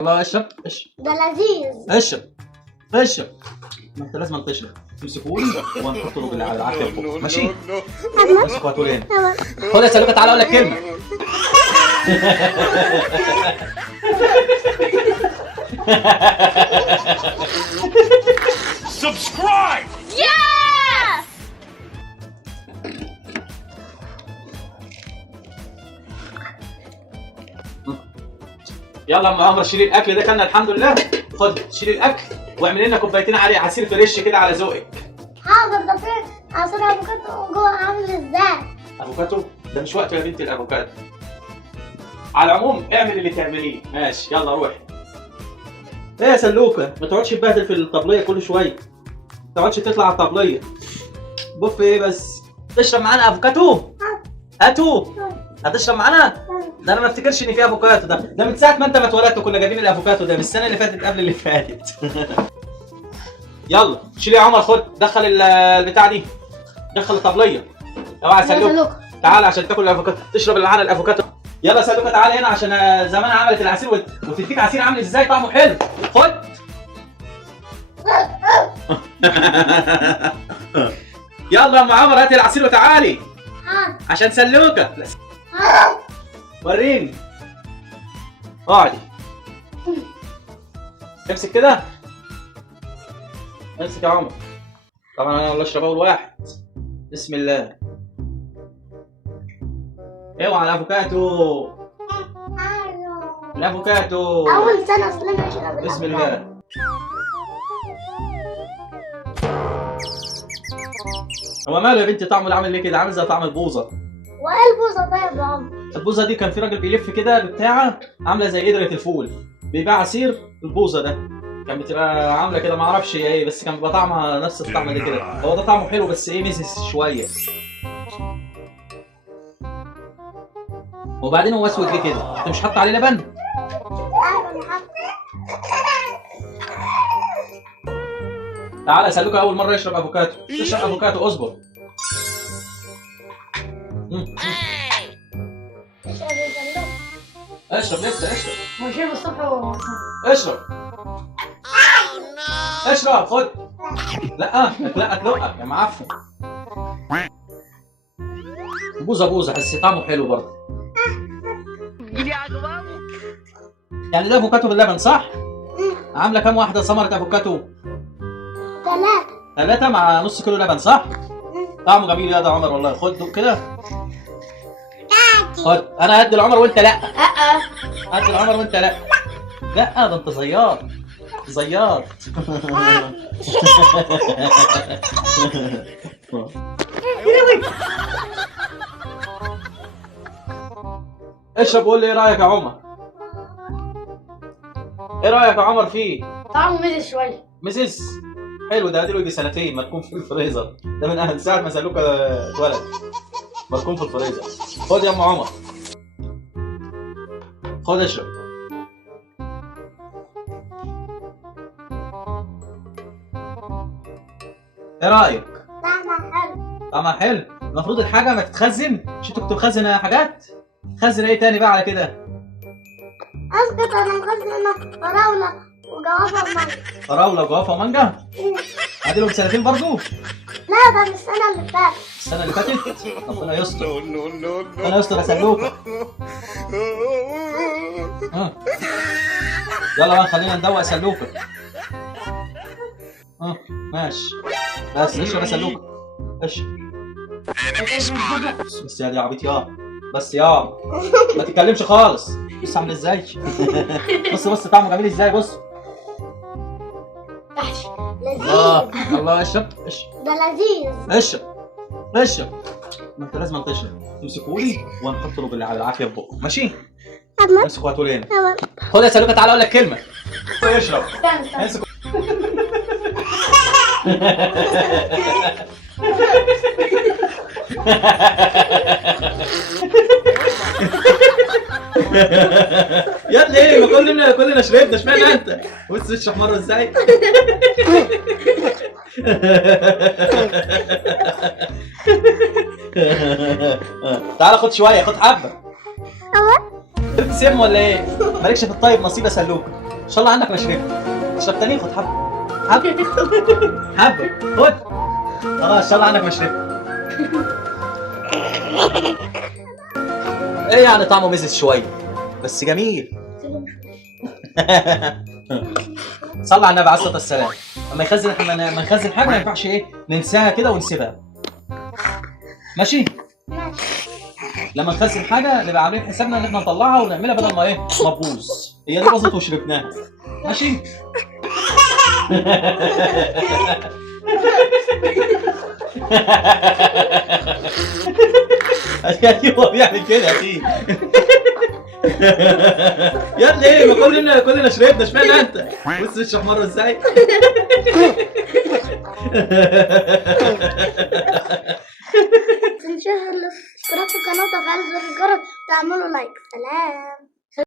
الله اشرب اشرب. ده لذيذ. اشرب اشرب. ما انت لازم تشرب. تمسكوا لي وهنحطه له على العافيه في بقه ماشي؟ امسكوا هاتوا لي هنا. خد يا سلوكه تعالى اقول لك كلمه. Subscribe! Yeah! يلا يا ام عمر شيلي الاكل ده كلنا الحمد لله. خد شيلي الاكل واعملي لنا كوبايتين عليه عصير فريش كده على ذوقك. حاضر. ده فين عصير افوكادو جوه عامل ازاي؟ افوكادو ده مش وقته يا بنتي الافوكادو. على العموم اعمل اللي تعمليه ماشي. يلا روحي. ايه يا سلوكه ما تقعدش تبهدل في الطبليه كل شويه. ما تقعدش تطلع على الطبليه. بوف ايه بس؟ تشرب معانا افوكادو؟ هاتوا. هتشرب معانا؟ ده انا ما افتكرش ان في افوكادو. ده من ساعه ما انت ما اتولدت كنا جايبين الافوكادو ده من السنه اللي فاتت قبل اللي فاتت. يلا شيل يا عمر. خد دخل البتاع دي. دخل الطبليه. اوعى سلوكه تعالى عشان تاكل الافوكادو. تشرب اللي معانا الافوكادو. يلا سلوكه تعالى هنا عشان زمان عملت العصير وتديك عصير عامل ازاي طعمه حلو. خد. يلا يا ام عمر هاتي العصير وتعالي حاضر. عشان سلوكه. حاضر. وريني. اقعدي. امسك كده. امسك يا عمر. طبعا انا ولا اشرب اول واحد. بسم الله. اوعى الافوكاتو. الافوكاتو. اول سنه اصلا اشرب. بسم الله. هو ماله يا بنتي طعمه عامل ليه كده؟ عامل زي طعم البوظه. وايه البوظه طيب يا عم؟ البوظه دي كان في راجل بيلف كده ببتاعه عامله زي قدره الفول بيبيع عصير البوظه ده. كان بتبقى عامله كده ما اعرفش هي ايه بس كان بيبقى طعمها نفس الطعم ده كده. هو ده طعمه حلو بس ايه مزز شويه. وبعدين هو اسود ليه كده؟ انت مش حاطط عليه لبن؟ ايوه انا حاطط. تعالى سلوكه اول مره يشرب افوكاتو. اشرب افوكاتو اصبر. اشرب يا زلمه. اشرب لسه اشرب. هو شرب الصبح وهو اشرب. اشرب خد. لا لا تلقك يا معفن. بوظه بوظه بس طعمه حلو برضه. يعني ده افوكاتو باللبن صح؟ عامله كام واحده ثمره افوكاتو؟ 3. 3 مع نص كيلو لبن صح؟ طعمه جميل يا ده عمر والله. خد دوق كده. خد انا هدي العمر وانت لا. هدي العمر وانت لا. لا ده انت زيار. زيار. اشرب وقول لي ايه رايك يا عمر؟ ايه رايك يا عمر فيه؟ طعمه مزز شويه. مزز حلو. ده اديله يجي سنتين مركون في الفريزر. ده من اهل ساعه ما سلوكه اتولد مركون في الفريزر. خد يا ام عمر. خد اشرب. ايه رايك؟ طعمه حلو. طعمها حلو. المفروض الحاجه ما تتخزن. مش انت كنت مخزن حاجات؟ خزن ايه تاني بقى على كده؟ اسكت انا مخزنه فراوله وجوافه ومانجا. فراوله وجوافه ومانجا؟ اديلهم سنتين برضو؟ لا ده من السنه اللي فاتت. السنه اللي فاتت؟ ربنا يستر. No, no, no, ربنا يستر يا سلوكه. يلا بقى خلينا ندوق سلوكه. ماشي. بس اشرب يا سلوكه. اشرب. بس يا دي عبيط يا. بس يا ما تتكلمش خالص. بص عامل ازاي. بص طعمه جميل ازاي. بص. لذيذ. الله اشرب اشرب. ده لذيذ. اشرب اشرب. ما انت لازم تشرب. تمسكوا لي وهنحط له على العافيه في بقه ماشي؟ امسكوا هاتوا لي هنا. خد يا سلوكه تعالى اقول لك كلمه. اشرب. امسك. يا ابني ايه ما كلنا شربنا اشمعنى انت؟ بص تشرب مره ازاي؟ تعالى خد شويه. خد حبه. تسيبهم ولا ايه؟ مالكش في الطيب نصيب يا سلوك. ان شاء الله عندك مشروب. اشرب تاني، خد حبه حبه حبه، خد. خلاص ان شاء الله عندك مشروب. ايه يعني طعمه مزز شويه بس جميل. صلى على النبي عليه الصلاه والسلام. اما يخزن احنا نخزن حاجه ما ينفعش ايه ننساها كده ونسيبها. ماشي؟ ماشي. لما نخزن حاجه نبقى عاملين حسابنا ان احنا نطلعها ونعملها بدل ما ايه ما تبوظ. هي دي باظت وشربناها. ماشي؟ اكيد هو بيعمل كده اكيد. يا ابني ايه، ما كلنا شربنا، اشمعنى انت؟ بص اشرب مره ازاي. تنسوا الاشتراك في القناة وتفعيل زر الجرس وتعملوا لايك. سلام.